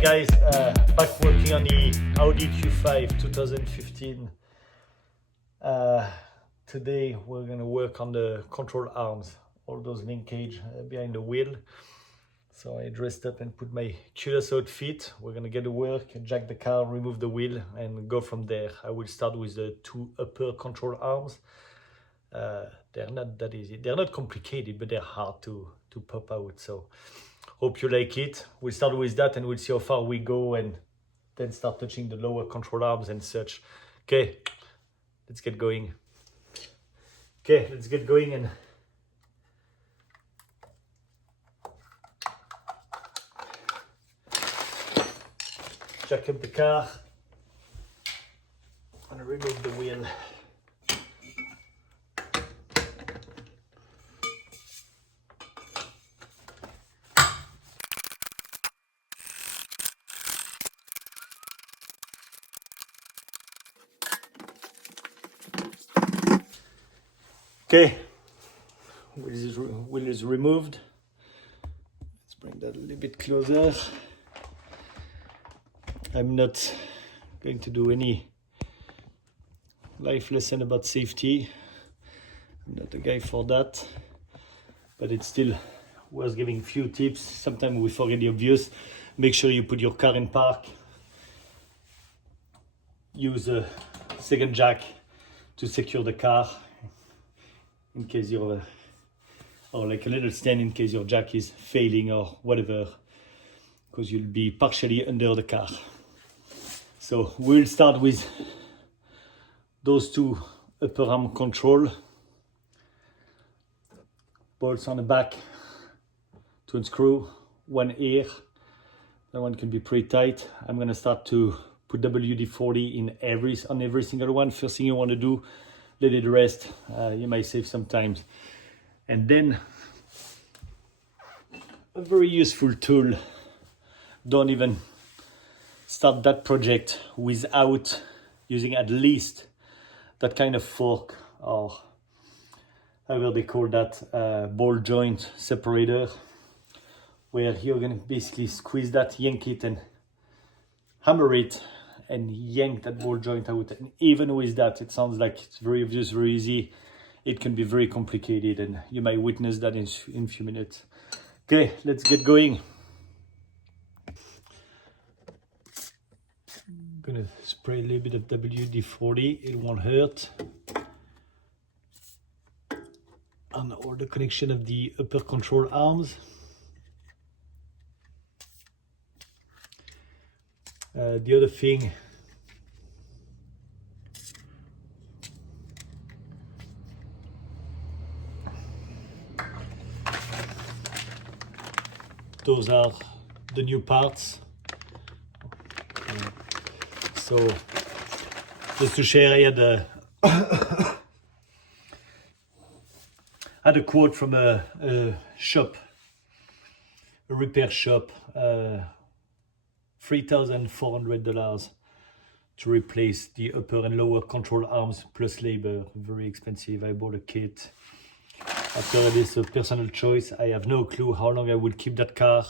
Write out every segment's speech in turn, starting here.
Hey guys, back working on the Audi Q5 2015. Today we're gonna work on the control arms, all those linkage behind the wheel. So I dressed up and put my curious outfit. We're gonna get to work, jack the car, remove the wheel, and go from there. I will start with the two upper control arms. They're not that easy. They're not complicated, but they're hard to pop out. So hope you like it. We'll start with that and we'll see how far we go and then start touching the lower control arms and such. Okay, let's get going. Okay, let's get going and jack up the car and remove the wheel. Okay, wheel is removed. Let's bring that a little bit closer. I'm not going to do any life lesson about safety. I'm not the guy for that, but it's still worth giving a few tips. Sometimes we forget the obvious. Make sure you put your car in park. Use a second jack to secure the car in case you're or like a little stand in case your jack is failing or whatever, because you'll be partially under the car. So we'll start with those two upper arm control bolts on the back to unscrew. One here, that one can be pretty tight. I'm gonna start to put WD-40 in on every single one. First thing you want to do, let it rest. You might save some time. And then a very useful tool. Don't even start that project without using at least that kind of fork, or however they call that, ball joint separator, where you're gonna basically squeeze that, yank it and hammer it and yank that ball joint out. And even with that, it sounds like it's very obvious, very easy. It can be very complicated, and you might witness that in a few minutes. Okay, let's get going. I'm gonna spray a little bit of WD-40, it won't hurt. On all the connection of the upper control arms. The other thing, those are the new parts. So just to share, I had a quote from a shop, a repair shop, $3,400 to replace the upper and lower control arms plus labor. Very expensive. I bought a kit. After this, a personal choice. I have no clue how long I will keep that car.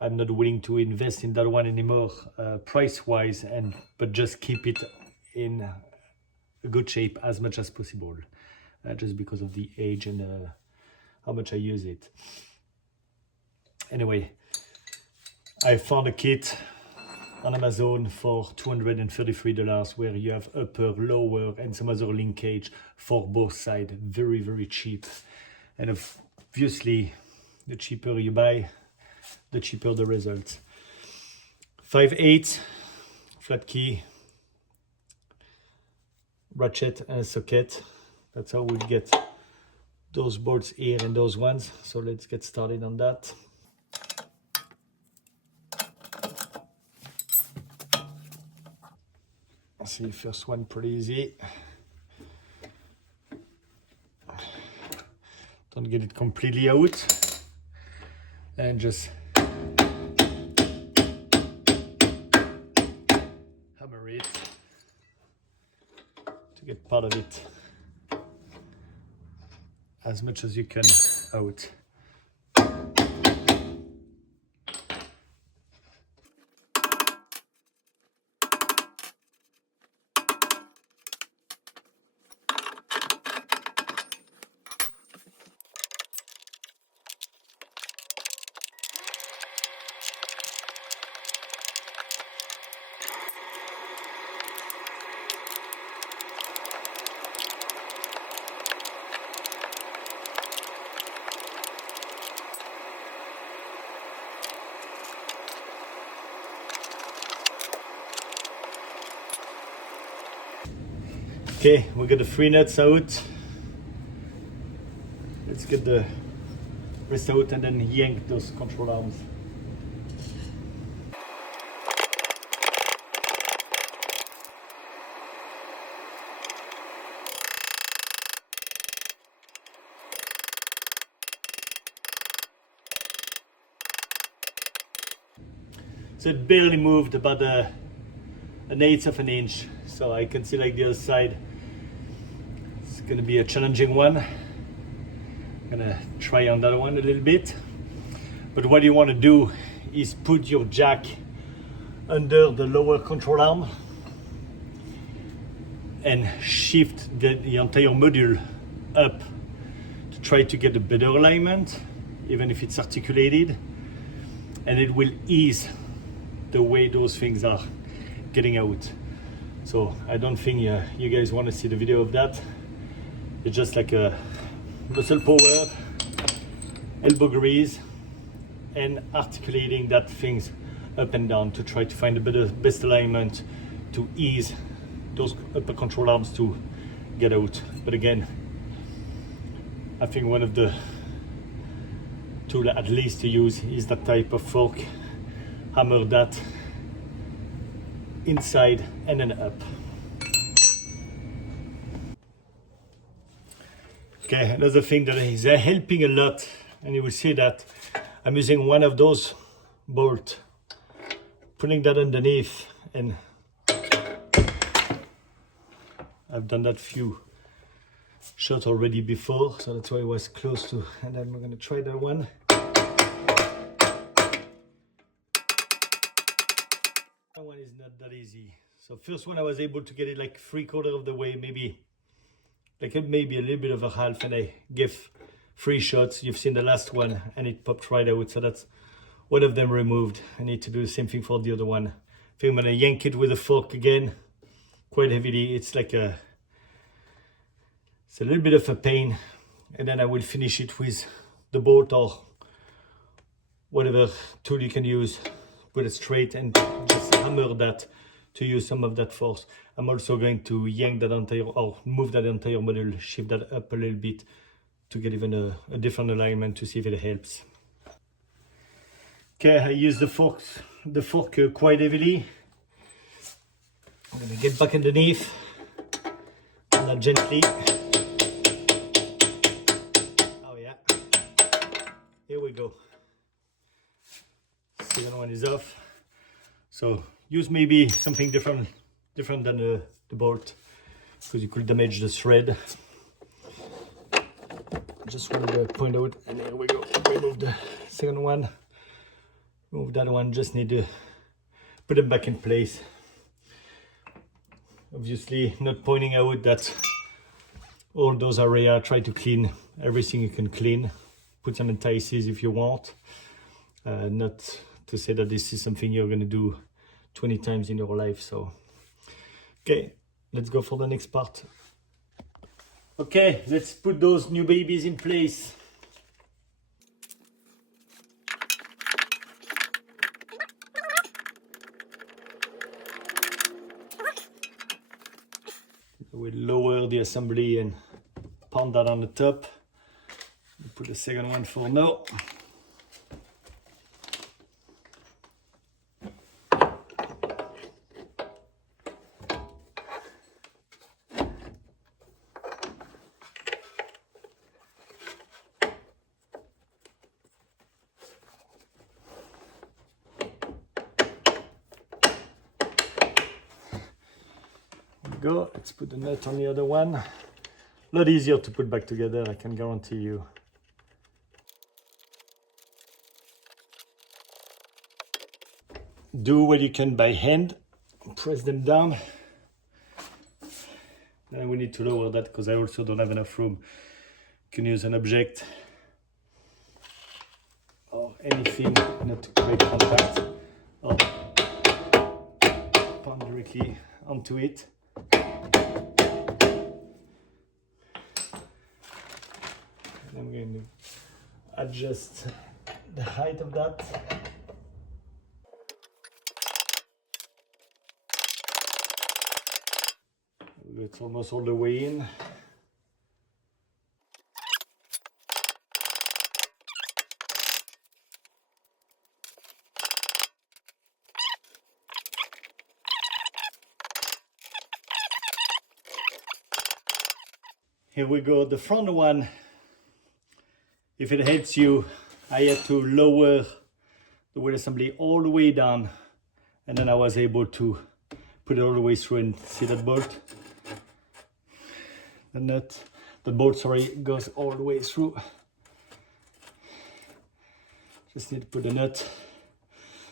I'm not willing to invest in that one anymore, price-wise, but just keep it in a good shape as much as possible, just because of the age and how much I use it. Anyway, I found a kit on Amazon for $233, where you have upper, lower, and some other linkage for both sides. Very, very cheap. And obviously, the cheaper you buy, the cheaper the results. 5/8 flat key, ratchet, and a socket. That's how we'll get those bolts here and those ones. So let's get started on that. See, first one pretty easy. Don't get it completely out, and just hammer it to get part of it as much as you can out. Okay, we got the 3 nuts out. Let's get the rest out and then yank those control arms. So it barely moved, about an eighth of an inch. So I can see like the other side. It's gonna be a challenging one. I'm gonna try on that one a little bit. But what you wanna do is put your jack under the lower control arm and shift the entire module up to try to get a better alignment, even if it's articulated, and it will ease the way those things are getting out. So I don't think you guys want to see the video of that. It's just like a muscle power, elbow grease, and articulating that things up and down to try to find the best alignment to ease those upper control arms to get out. But again, I think one of the tools at least to use is that type of fork. Hammer that inside and then up. Okay, another thing that is helping a lot, and you will see that I'm using one of those bolts, putting that underneath, and I've done that few shots already before, so that's why it was close to, and then we're gonna try that one. That one is not that easy. So first one I was able to get it like 3/4 of the way, maybe a little bit of a half, and I gave 3 shots. You've seen the last one and it popped right out, so that's one of them removed. I need to do the same thing for the other one. I think I'm gonna yank it with a fork again, quite heavily. It's a little bit of a pain, and then I will finish it with the bolt or whatever tool you can use. Put it straight and just hammer that to use some of that force. I'm also going to yank that entire, or move that entire module, shift that up a little bit to get even a different alignment to see if it helps. Okay, I use the fork quite heavily. I'm gonna get back underneath, and that gently. Oh yeah, here we go. Second one is off. So use maybe something different than the bolt, because you could damage the thread. Just wanted to point out, and there we go. Remove the second one. Move that one. Just need to put them back in place. Obviously, not pointing out that all those areas. Try to clean everything you can clean. Put some entices if you want. Not to say that this is something you're going to do 20 times in your life. So okay, let's go for the next part. Okay, let's put those new babies in place. We'll lower the assembly and pound that on the top. We'll put the second one for now. Go. Let's put the nut on the other one. A lot easier to put back together, I can guarantee you. Do what you can by hand. Press them down. Now we need to lower that because I also don't have enough room. You can use an object or anything not to create contact, or pound directly onto it. I'm going to adjust the height of that. We'll it's almost all the way in. Here we go, the front one. If it helps you, I had to lower the wheel assembly all the way down, and then I was able to put it all the way through. And see that bolt? The nut, the bolt, sorry, goes all the way through. Just need to put the nut.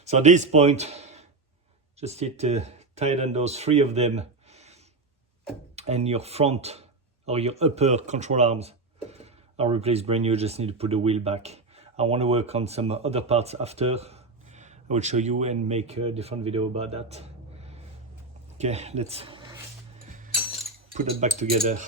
So at this point, just need to tighten those 3 of them, and your front or your upper control arms are replaced brand new. Just need to put the wheel back. I want to work on some other parts after. I will show you and make a different video about that. Okay, let's put it back together.